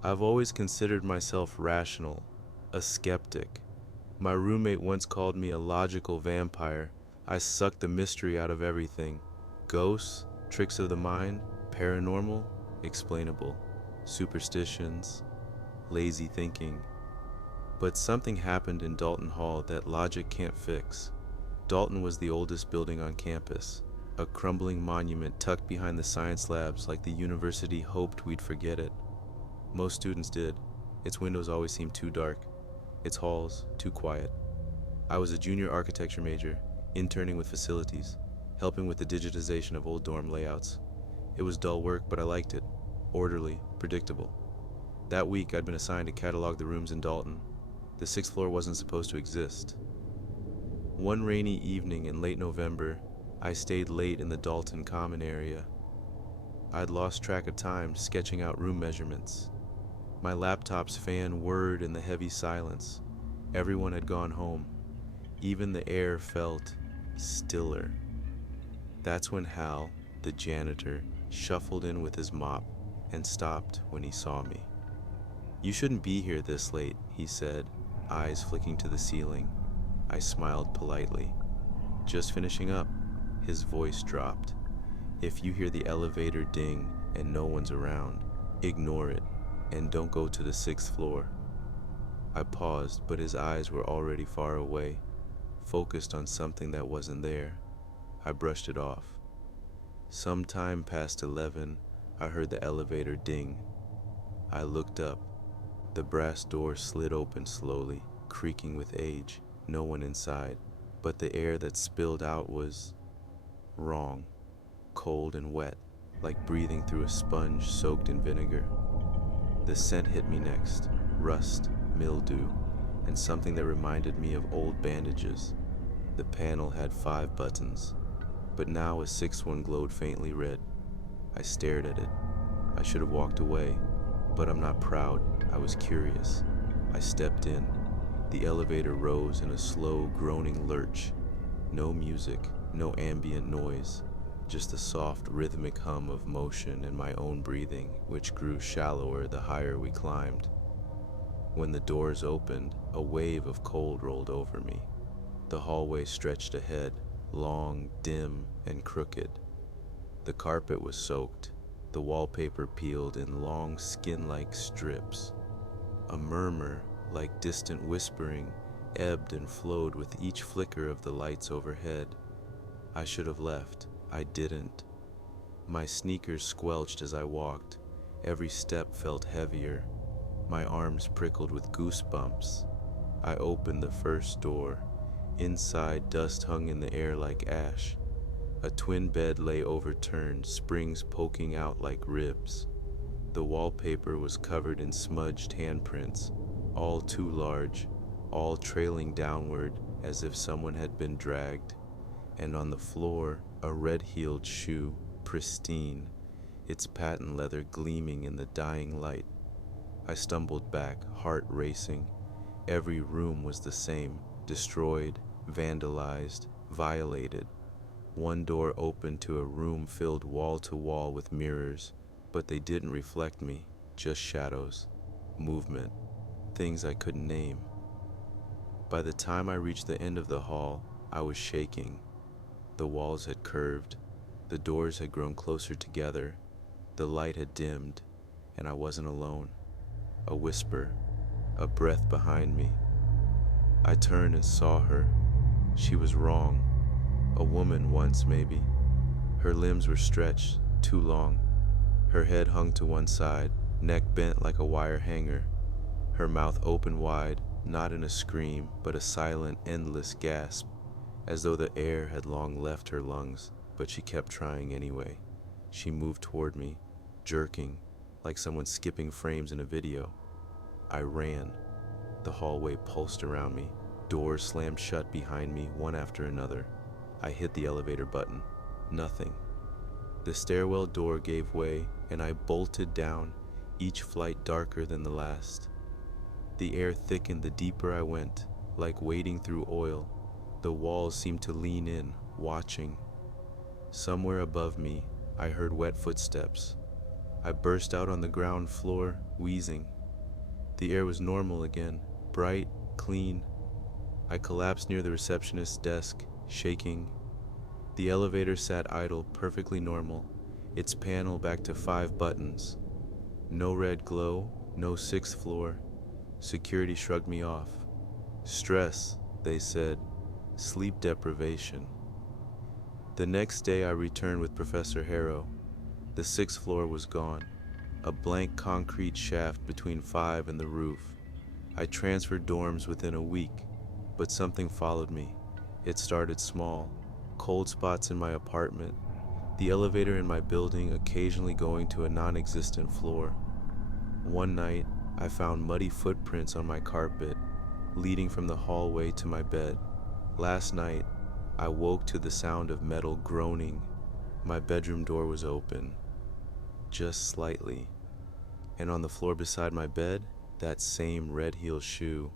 I've always considered myself rational, a skeptic. My roommate once called me a logical vampire. I sucked the mystery out of everything. Ghosts, tricks of the mind, paranormal, explainable. Superstitions, lazy thinking. But something happened in Dalton Hall that logic can't fix. Dalton was the oldest building on campus, a crumbling monument tucked behind the science labs like the university hoped we'd forget it. Most students did. Its windows always seemed too dark, its halls too quiet. I was a junior architecture major, interning with facilities, helping with the digitization of old dorm layouts. It was dull work, but I liked it. Orderly, predictable. That week, I'd been assigned to catalog the rooms in Dalton. The sixth floor wasn't supposed to exist. One rainy evening in late November, I stayed late in the Dalton common area. I'd lost track of time sketching out room measurements. My laptop's fan whirred in the heavy silence. Everyone had gone home. Even the air felt stiller. That's when Hal, the janitor, shuffled in with his mop and stopped when he saw me. "You shouldn't be here this late," he said, eyes flicking to the ceiling. I smiled politely. "Just finishing up." His voice dropped. "If you hear the elevator ding and no one's around, ignore it and don't go to the sixth floor." I paused, but his eyes were already far away, focused on something that wasn't there. I brushed it off. Sometime past 11, I heard the elevator ding. I looked up. The brass door slid open slowly, creaking with age. No one inside, but the air that spilled out was wrong, cold and wet, like breathing through a sponge soaked in vinegar. The scent hit me next, rust, mildew, and something that reminded me of old bandages. The panel had 5 buttons, but now a sixth one glowed faintly red. I stared at it. I should have walked away, but I'm not proud. I was curious. I stepped in. The elevator rose in a slow, groaning lurch. No music, no ambient noise, just a soft, rhythmic hum of motion and my own breathing, which grew shallower the higher we climbed. When the doors opened, a wave of cold rolled over me. The hallway stretched ahead, long, dim, and crooked. The carpet was soaked, the wallpaper peeled in long, skin-like strips. A murmur, like distant whispering, ebbed and flowed with each flicker of the lights overhead. I should have left. I didn't. My sneakers squelched as I walked. Every step felt heavier. My arms prickled with goosebumps. I opened the first door. Inside, dust hung in the air like ash. A twin bed lay overturned, springs poking out like ribs. The wallpaper was covered in smudged handprints, all too large, all trailing downward as if someone had been dragged. And on the floor, a red-heeled shoe, pristine, its patent leather gleaming in the dying light. I stumbled back, heart racing. Every room was the same, destroyed, vandalized, violated. One door opened to a room filled wall to wall with mirrors, but they didn't reflect me, just shadows, movement, things I couldn't name. By the time I reached the end of the hall, I was shaking. The walls had curved, the doors had grown closer together, the light had dimmed, and I wasn't alone. A whisper, a breath behind me. I turned and saw her. She was wrong. A woman once, maybe. Her limbs were stretched, too long. Her head hung to one side, neck bent like a wire hanger. Her mouth open wide, not in a scream, but a silent, endless gasp, as though the air had long left her lungs, but she kept trying anyway. She moved toward me, jerking, like someone skipping frames in a video. I ran. The hallway pulsed around me. Doors slammed shut behind me, one after another. I hit the elevator button. Nothing. The stairwell door gave way, and I bolted down, each flight darker than the last. The air thickened the deeper I went, like wading through oil. The walls seemed to lean in, watching. Somewhere above me, I heard wet footsteps. I burst out on the ground floor, wheezing. The air was normal again, bright, clean. I collapsed near the receptionist's desk, shaking. The elevator sat idle, perfectly normal, its panel back to 5 buttons. No red glow, no 6th floor. Security shrugged me off. Stress, they said. Sleep deprivation. The next day I returned with Professor Harrow. The 6th floor was gone. A blank concrete shaft between 5 and the roof. I transferred dorms within a week, but something followed me. It started small. Cold spots in my apartment. The elevator in my building occasionally going to a non-existent floor. One night, I found muddy footprints on my carpet, leading from the hallway to my bed. Last night, I woke to the sound of metal groaning. My bedroom door was open, just slightly, and on the floor beside my bed, that same red heel shoe.